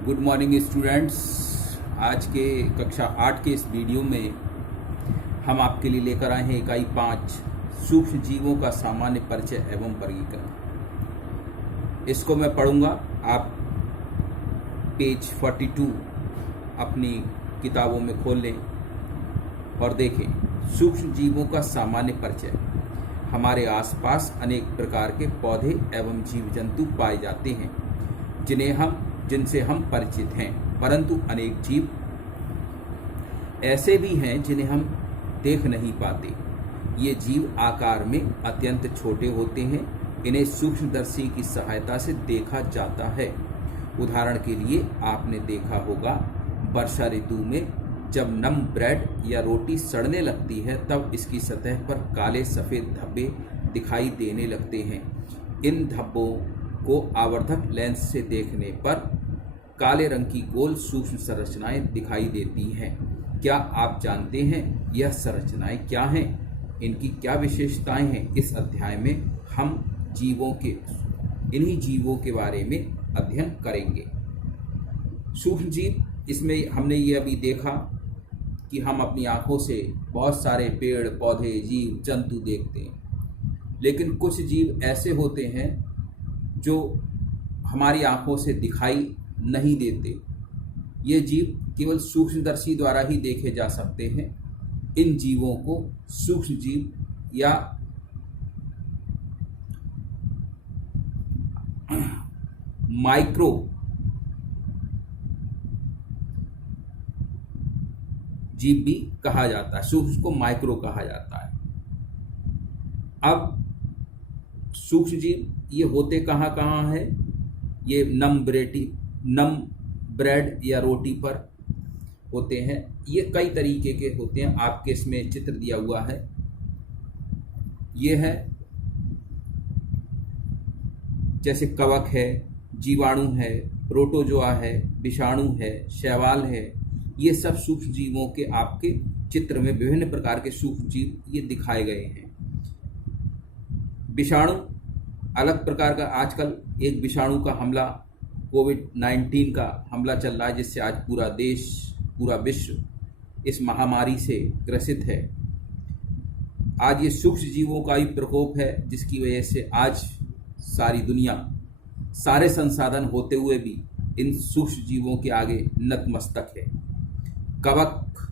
Good morning students. आज के कक्षा 8 के इस वीडियो में हम आपके लिए लेकर आए हैं इकाई 5 सूक्ष्म जीवों का सामान्य परिचय एवं वर्गीकरण। इसको मैं पढ़ूंगा। आप पेज 42 अपनी किताबों में खोल लें और देखें। सूक्ष्म जीवों का सामान्य परिचय। हमारे आसपास अनेक प्रकार के पौधे एवं जीव जंतु पाए जाते हैं जिनसे हम परिचित हैं, परंतु अनेक जीव ऐसे भी हैं जिन्हें हम देख नहीं पाते। ये जीव आकार में अत्यंत छोटे होते हैं। इन्हें सूक्ष्मदर्शी की सहायता से देखा जाता है। उदाहरण के लिए आपने देखा होगा वर्षा ऋतु में जब नम ब्रेड या रोटी सड़ने लगती है तब इसकी सतह पर काले सफ़ेद धब्बे दिखाई देने लगते हैं। इन धब्बों को आवर्धक लेंस से देखने पर काले रंग की गोल सूक्ष्म संरचनाएं दिखाई देती हैं। क्या आप जानते हैं यह संरचनाएं क्या हैं? इनकी क्या विशेषताएं हैं? इस अध्याय में हम इन्हीं जीवों के बारे में अध्ययन करेंगे। सूक्ष्म जीव, इसमें हमने ये अभी देखा कि हम अपनी आंखों से बहुत सारे पेड़ पौधे जीव जंतु देखते हैं, लेकिन कुछ जीव ऐसे होते हैं जो हमारी आंखों से दिखाई नहीं देते। ये जीव केवल सूक्ष्मदर्शी द्वारा ही देखे जा सकते हैं। इन जीवों को सूक्ष्म जीव या माइक्रो जीव भी कहा जाता है। सूक्ष्म को माइक्रो कहा जाता है। अब सूक्ष्म जीव ये होते कहाँ कहाँ है? ये नम ब्रेड या रोटी पर होते हैं। ये कई तरीके के होते हैं। आपके इसमें चित्र दिया हुआ है। ये है जैसे कवक है, जीवाणु है, प्रोटोजोआ है, विषाणु है, शैवाल है। ये सब सूक्ष्म जीवों के आपके चित्र में विभिन्न प्रकार के सूक्ष्म जीव ये दिखाए गए हैं। विषाणु अलग प्रकार का। आजकल एक विषाणु का हमला, कोविड-19 का हमला चल रहा है, जिससे आज पूरा देश पूरा विश्व इस महामारी से ग्रसित है। आज ये सूक्ष्म जीवों का ही प्रकोप है, जिसकी वजह से आज सारी दुनिया सारे संसाधन होते हुए भी इन सूक्ष्म जीवों के आगे नतमस्तक है। कवक,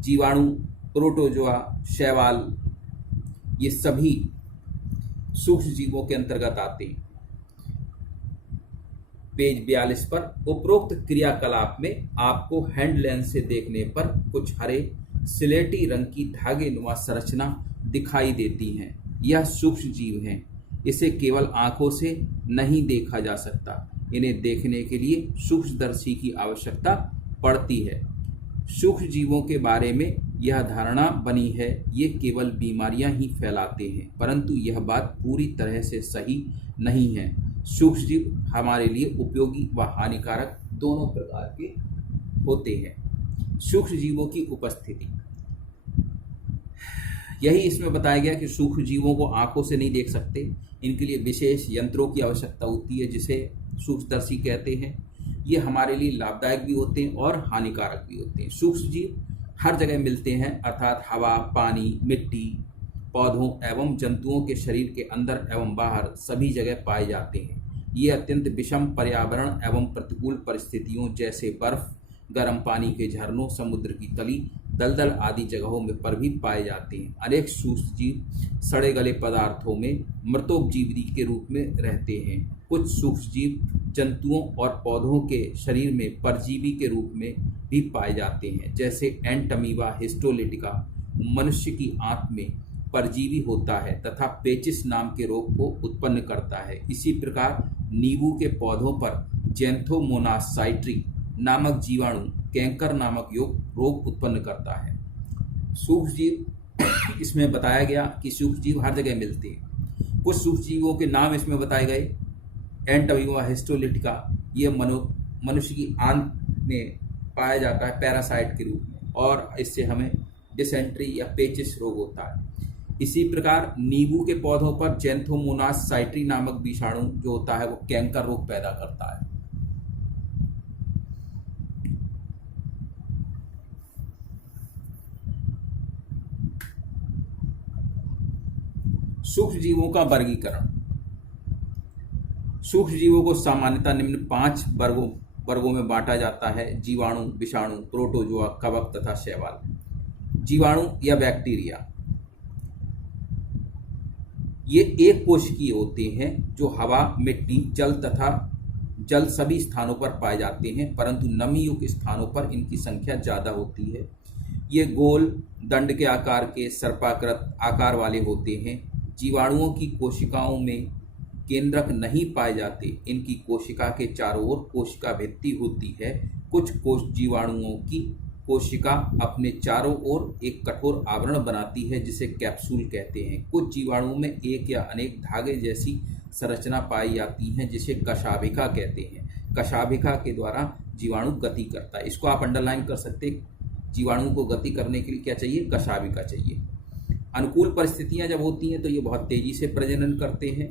जीवाणु, प्रोटोजोआ, शैवाल, ये सभी सूक्ष्म जीवों के अंतर्गत आते हैं। पेज 42 पर उपरोक्त क्रियाकलाप में आपको हैंड लेंस से देखने पर कुछ हरे स्लेटी रंग की धागे नुमा संरचना दिखाई देती हैं। यह सूक्ष्म जीव हैं। इसे केवल आंखों से नहीं देखा जा सकता। इन्हें देखने के लिए सूक्ष्मदर्शी की आवश्यकता पड़ती है। सूक्ष्म जीवों के बारे में यह धारणा बनी है ये केवल बीमारियां ही फैलाते हैं, परंतु यह बात पूरी तरह से सही नहीं है। सूक्ष्म जीव हमारे लिए उपयोगी व हानिकारक दोनों प्रकार के होते हैं। सूक्ष्म जीवों की उपस्थिति, यही इसमें बताया गया कि सूक्ष्म जीवों को आंखों से नहीं देख सकते। इनके लिए विशेष यंत्रों की आवश्यकता होती है, जिसे सूक्ष्मदर्शी कहते हैं। ये हमारे लिए लाभदायक भी होते हैं और हानिकारक भी होते हैं। सूक्ष्म जीव हर जगह मिलते हैं, अर्थात हवा, पानी, मिट्टी, पौधों एवं जंतुओं के शरीर के अंदर एवं बाहर सभी जगह पाए जाते हैं। ये अत्यंत विषम पर्यावरण एवं प्रतिकूल परिस्थितियों जैसे बर्फ, गर्म पानी के झरनों, समुद्र की तली, दलदल आदि जगहों में पर भी पाए जाते हैं। अनेक सूक्ष्म जीव सड़े गले पदार्थों में मृतोपजीवी के रूप में रहते हैं। कुछ सूक्ष्म जीव जंतुओं और पौधों के शरीर में परजीवी के रूप में भी पाए जाते हैं, जैसे एंटमीबा हिस्टोलिटिका मनुष्य की आंत में परजीवी होता है तथा पेचिस नाम के रोग को उत्पन्न करता है। इसी प्रकार नींबू के पौधों पर जेंथोमोनास साइट्री नामक जीवाणु कैंकर नामक रोग उत्पन्न करता है। सूक्ष्म जीव इसमें बताया गया कि सूक्ष्म जीव हर जगह मिलते हैं। कुछ सूक्ष्म जीवों के नाम इसमें बताए गए। एंटमीबा हिस्टोलिटिका, ये मनुष्य की आंत में पाया जाता है पैरासाइट के रूप में, और इससे हमें डिसेंट्री या पेचिस रोग होता है। इसी प्रकार नींबू के पौधों पर जेंथोमोनास साइट्री नामक विषाणु जो होता है वो कैंकर रोग पैदा करता है। सूक्ष्म जीवों का वर्गीकरण। सूक्ष्म जीवों को सामान्यतः निम्न 5 वर्गों में बांटा जाता है: जीवाणु, विषाणु, प्रोटोजोआ, कवक तथा शैवाल। जीवाणु या बैक्टीरिया ये एक कोशिकीय होते हैं जो हवा, मिट्टी, जल सभी स्थानों पर पाए जाते हैं, परंतु नमी युक्त स्थानों पर इनकी संख्या ज़्यादा होती है। ये गोल, दंड के आकार के, सर्पाकृत आकार वाले होते हैं। जीवाणुओं की कोशिकाओं में केंद्रक नहीं पाए जाते। इनकी कोशिका के चारों ओर कोशिका भित्ति होती है। कुछ जीवाणुओं की कोशिका अपने चारों ओर एक कठोर आवरण बनाती है जिसे कैप्सूल कहते हैं। कुछ जीवाणुओं में एक या अनेक धागे जैसी संरचना पाई जाती है जिसे कशाभिका कहते हैं। कशाभिका के द्वारा जीवाणु गति करता है। इसको आप अंडरलाइन कर सकते हैं। जीवाणु को गति करने के लिए क्या चाहिए? कशाभिका चाहिए। अनुकूल परिस्थितियां जब होती हैं तो ये बहुत तेजी से प्रजनन करते हैं।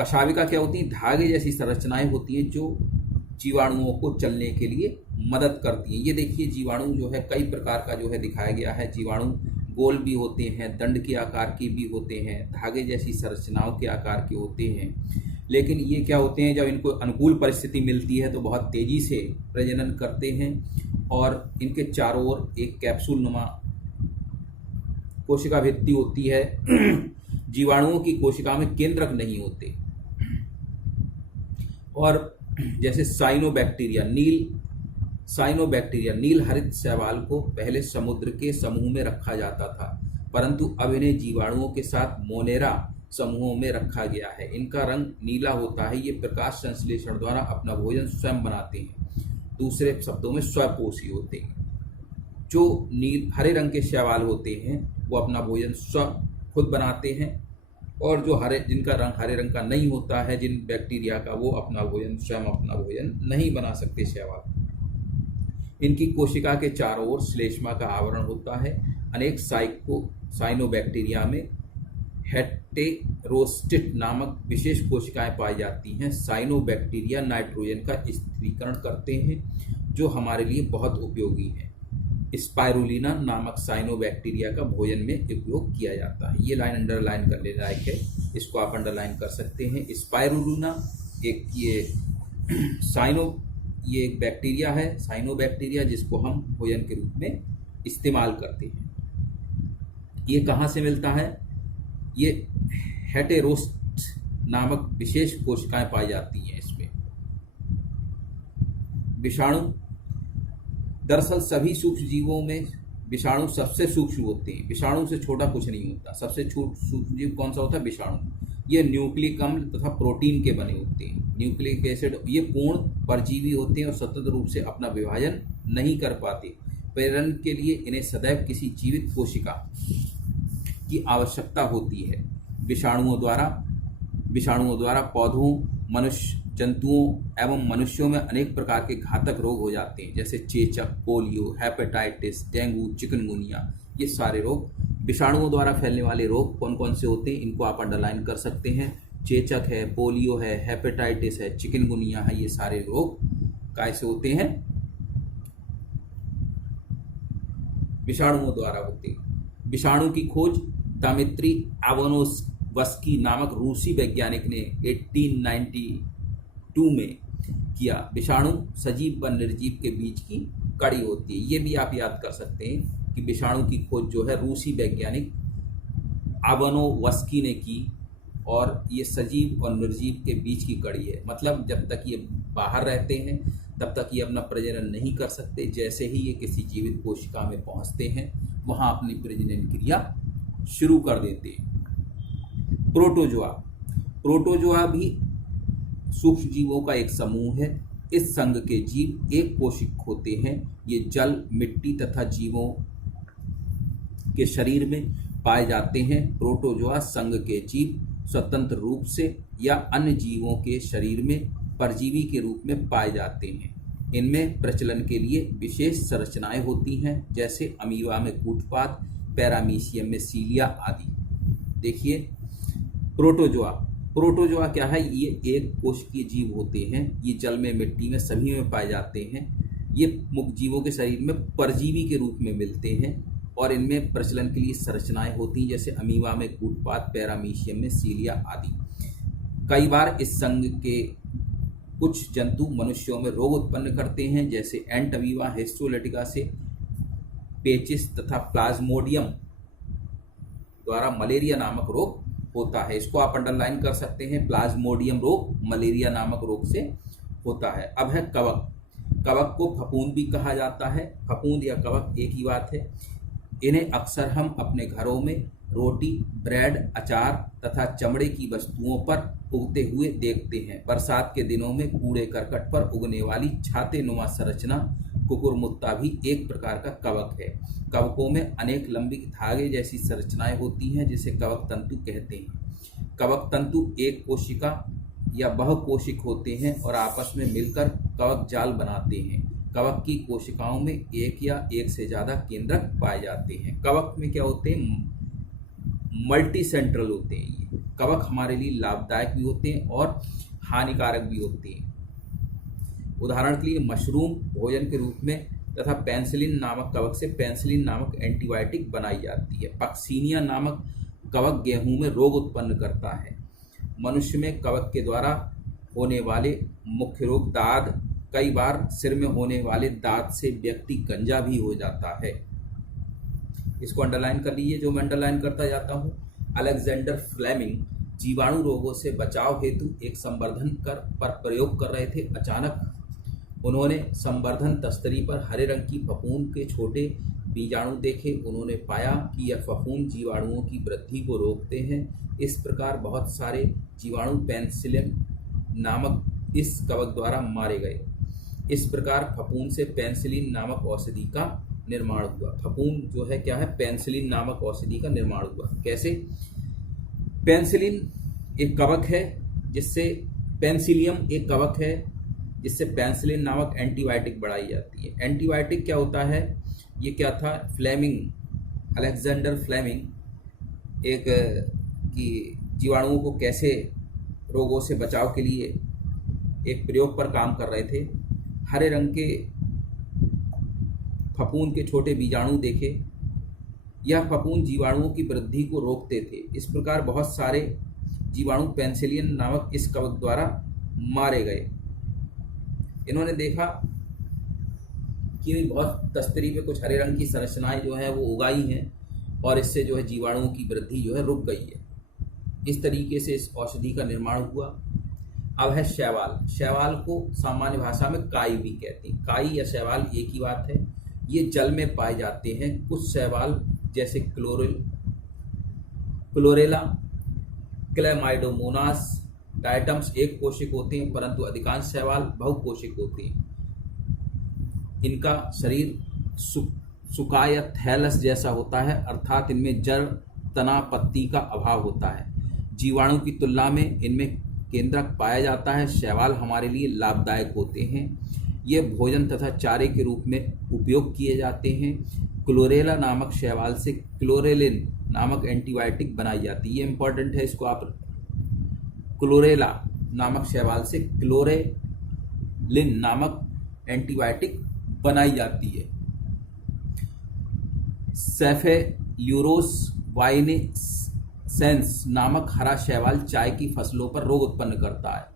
कशाभिका क्या होती है? धागे जैसी संरचनाएं होती हैं जो जीवाणुओं को चलने के लिए मदद करती हैं। ये देखिए, जीवाणु जो है कई प्रकार का जो है दिखाया गया है। जीवाणु गोल भी होते हैं, दंड के आकार के भी होते हैं, धागे जैसी संरचनाओं के आकार के होते हैं। लेकिन ये क्या होते हैं, जब इनको अनुकूल परिस्थिति मिलती है तो बहुत तेजी से प्रजनन करते हैं और इनके चारों ओर एक कैप्सूल नुमा कोशिका भित्ति होती है। जीवाणुओं की कोशिका में केंद्रक नहीं होते। और जैसे साइनोबैक्टीरिया, नील हरित शैवाल को पहले समुद्र के समूह में रखा जाता था, परंतु अब इन्हें जीवाणुओं के साथ मोनेरा समूहों में रखा गया है। इनका रंग नीला होता है। ये प्रकाश संश्लेषण द्वारा अपना भोजन स्वयं बनाते हैं। दूसरे शब्दों में स्वपोषी होते हैं। जो हरे रंग के शैवाल होते हैं वो अपना भोजन खुद बनाते हैं, और जो जिनका रंग हरे रंग का नहीं होता है, जिन बैक्टीरिया का, वो स्वयं अपना भोजन नहीं बना सकते शैवाल। इनकी कोशिका के चारों ओर श्लेष्मा का आवरण होता है। अनेक साइनोबैक्टीरिया में हेटेरोस्टिट नामक विशेष कोशिकाएं पाई जाती हैं। साइनोबैक्टीरिया नाइट्रोजन का स्थिरीकरण करते हैं जो हमारे लिए बहुत उपयोगी है। स्पाइरुलिना नामक साइनोबैक्टीरिया का भोजन में उपयोग किया जाता है। ये लाइन अंडरलाइन करने लायक है, इसको आप अंडरलाइन कर सकते हैं। स्पाइरुलिना ये एक बैक्टीरिया है, साइनोबैक्टीरिया, जिसको हम भोजन के रूप में इस्तेमाल करते हैं। ये कहाँ से मिलता है? ये हेटेरोस्ट नामक विशेष कोशिकाएं पाई जाती हैं इसमें। विषाणु, दरअसल सभी सूक्ष्म जीवों में विषाणु सबसे सूक्ष्म होते हैं। विषाणु से छोटा कुछ नहीं होता। सबसे सूक्ष्म जीव कौन सा होता है? विषाणु। ये न्यूक्लिक अम्ल तथा प्रोटीन के बने होते हैं। न्यूक्लिक एसिड, ये पूर्ण परजीवी होते हैं और स्वतंत्र रूप से अपना विभाजन नहीं कर पाते। प्रजनन के लिए इन्हें सदैव किसी जीवित कोशिका की आवश्यकता होती है। विषाणुओं द्वारा पौधों, मनुष्य, जंतुओं एवं मनुष्यों में अनेक प्रकार के घातक रोग हो जाते हैं, जैसे चेचक, पोलियो, हेपेटाइटिस, डेंगू, चिकनगुनिया। ये सारे रोग विषाणुओं द्वारा फैलने वाले रोग कौन कौन से होते हैं, इनको आप अंडरलाइन कर सकते हैं। चेचक है, पोलियो है, हेपेटाइटिस है, चिकनगुनिया है। ये सारे रोग कैसे होते हैं? विषाणुओं द्वारा होते हैं। विषाणु की खोज दामित्री एवानोव्स्की नामक रूसी वैज्ञानिक ने 1892 में किया। विषाणु सजीव व निर्जीव के बीच की कड़ी होती है। ये भी आप याद कर सकते हैं कि विषाणु की खोज जो है रूसी वैज्ञानिक एवानोव्स्की ने की, और ये सजीव और निर्जीव के बीच की कड़ी है। मतलब जब तक ये बाहर रहते हैं तब तक ये अपना प्रजनन नहीं कर सकते। जैसे ही ये किसी जीवित कोशिका में पहुंचते हैं वहां अपनी प्रजनन क्रिया शुरू कर देते हैं। प्रोटोजोआ भी सूक्ष्म जीवों का एक समूह है। इस संघ के जीव एक कोशिक होते हैं। ये जल, मिट्टी तथा जीवों के शरीर में पाए जाते हैं। प्रोटोजोआ संघ के जीव स्वतंत्र रूप से या अन्य जीवों के शरीर में परजीवी के रूप में पाए जाते हैं। इनमें प्रचलन के लिए विशेष संरचनाएं होती हैं, जैसे अमीबा में कूटपाद, पैरामीशियम में सीलिया आदि। देखिए, प्रोटोजोआ क्या है? ये एक कोशिकीय जीव होते हैं। ये जल में, मिट्टी में, सभी में पाए जाते हैं। ये मुक्त जीवों के शरीर में परजीवी के रूप में मिलते हैं और इनमें प्रचलन के लिए संरचनाएं होती हैं, जैसे अमीबा में कूटपात, पैरामीशियम में सीलिया आदि। कई बार इस संघ के कुछ जंतु मनुष्यों में रोग उत्पन्न करते हैं, जैसे एंट अमीबा हिस्टोलेटिका से पेचिस तथा प्लाज्मोडियम द्वारा मलेरिया नामक रोग होता है। इसको आप अंडरलाइन कर सकते हैं, प्लाज्मोडियम रोग मलेरिया नामक रोग से होता है। अब है कवक। कवक को फफूंद भी कहा जाता है। फफूंद या कवक एक ही बात है। इन्हें अक्सर हम अपने घरों में रोटी, ब्रेड, अचार तथा चमड़े की वस्तुओं पर उगते हुए देखते हैं। बरसात के दिनों में कूड़े करकट पर उगने वाली छाते नुमा संरचना कुकुरमुत्ता भी एक प्रकार का कवक है। कवकों में अनेक लंबी धागे जैसी संरचनाएं होती हैं, जिसे कवक तंतु कहते हैं। कवक तंतु एक कोशिका या बहुकोशिक होते हैं और आपस में मिलकर कवक जाल बनाते हैं। कवक की कोशिकाओं में एक या एक से ज़्यादा केंद्रक पाए जाते हैं। कवक में क्या होते हैं? मल्टी सेंट्रल होते हैं। ये कवक हमारे लिए लाभदायक भी होते हैं और हानिकारक भी होते हैं। उदाहरण के लिए मशरूम भोजन के रूप में तथा पेनिसिलिन नामक कवक से पेनिसिलिन नामक एंटीबायोटिक बनाई जाती है। पक्सीनिया नामक कवक गेहूं में रोग उत्पन्न करता है। मनुष्य में कवक के द्वारा होने वाले मुख्य रोग दाद। कई बार सिर में होने वाले दाद से व्यक्ति गंजा भी हो जाता है। इसको अंडरलाइन कर लीजिए, जो मैं अंडरलाइन करता जाता हूँ। अलेक्जेंडर फ्लेमिंग जीवाणु रोगों से बचाव हेतु एक संवर्धन पर प्रयोग कर रहे थे। अचानक उन्होंने संवर्धन तस्तरी पर हरे रंग की फफूंद के छोटे बीजाणु देखे। उन्होंने पाया कि यह फफूंद जीवाणुओं की वृद्धि को रोकते हैं। इस प्रकार बहुत सारे जीवाणु पेनिसिलिन नामक इस कवक द्वारा मारे गए। इस प्रकार फफूंद से पेनिसिलिन नामक औषधि का निर्माण हुआ। फफूंद जो है क्या है? पेनिसिलिन नामक औषधि का निर्माण हुआ। कैसे? पेनिसिलिन एक कवक है जिससे पेनिसिलियम एक कवक है जिससे पेनिसिलिन नामक एंटीबायोटिक बढ़ाई जाती है। एंटीबायोटिक क्या होता है? ये क्या था? फ्लेमिंग, अलेक्जेंडर फ्लेमिंग एक कि जीवाणुओं को कैसे रोगों से बचाव के लिए एक प्रयोग पर काम कर रहे थे। हरे रंग के फफूंद के छोटे बीजाणु देखे। यह फफूंद जीवाणुओं की वृद्धि को रोकते थे। इस प्रकार बहुत सारे जीवाणु पेनिसिलिन नामक इस कवक द्वारा मारे गए। इन्होंने देखा कि बहुत तस्तरी पे कुछ हरे रंग की संरचनाएं जो है वो उगाई हैं और इससे जो है जीवाणुओं की वृद्धि जो है रुक गई है। इस तरीके से इस औषधि का निर्माण हुआ। अब है शैवाल। शैवाल को सामान्य भाषा में काई भी कहते हैं। काई या शैवाल एक ही बात है। ये जल में पाए जाते हैं। कुछ शैवाल जैसे क्लोरेला, क्लैमाइडोमोनास, डायटम्स एक कोशिक होते हैं, परंतु अधिकांश शैवाल बहुकोशिक होते हैं। इनका शरीर सुका या थैलस जैसा होता है, अर्थात इनमें जड़, तना, पत्ती का अभाव होता है। जीवाणु की तुलना में इनमें केंद्रक पाया जाता है। शैवाल हमारे लिए लाभदायक होते हैं। ये भोजन तथा चारे के रूप में उपयोग किए जाते हैं। क्लोरेला नामक शैवाल से क्लोरेलिन नामक एंटीबायोटिक बनाई जाती है। ये इंपॉर्टेंट है, इसको आप क्लोरेला नामक शैवाल से क्लोरेलिन नामक एंटीबायोटिक बनाई जाती है। सेफेल्यूरोस वाइनेसेंस नामक हरा शैवाल चाय की फसलों पर रोग उत्पन्न करता है।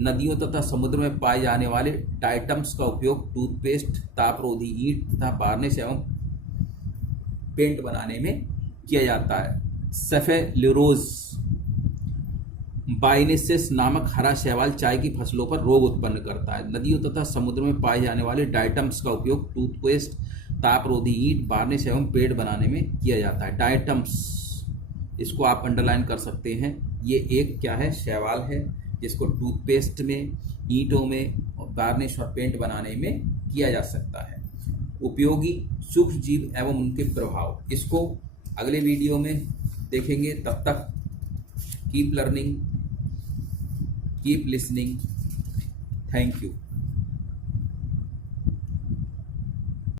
नदियों तथा समुद्र में पाए जाने वाले डायटम्स का उपयोग टूथपेस्ट, तापरोधी ईंट तथा वार्निश एवं पेंट बनाने में किया जाता है। सेफेल्यूरोस वाइनेसेंस नामक हरा शैवाल चाय की फसलों पर रोग उत्पन्न करता है। नदियों तथा समुद्र में पाए जाने वाले डायटम्स का उपयोग टूथपेस्ट, तापरोधी ईंट, वार्निश एवं पेंट बनाने में किया जाता है। डायटम्स, इसको आप अंडरलाइन कर सकते हैं। ये एक क्या है? शैवाल है, जिसको टूथपेस्ट में, ईंटों में, वार्निश और पेंट बनाने में किया जा सकता है। उपयोगी सूक्ष्म जीव एवं उनके प्रभाव, इसको अगले वीडियो में देखेंगे। तब तक keep learning, keep listening. Thank you.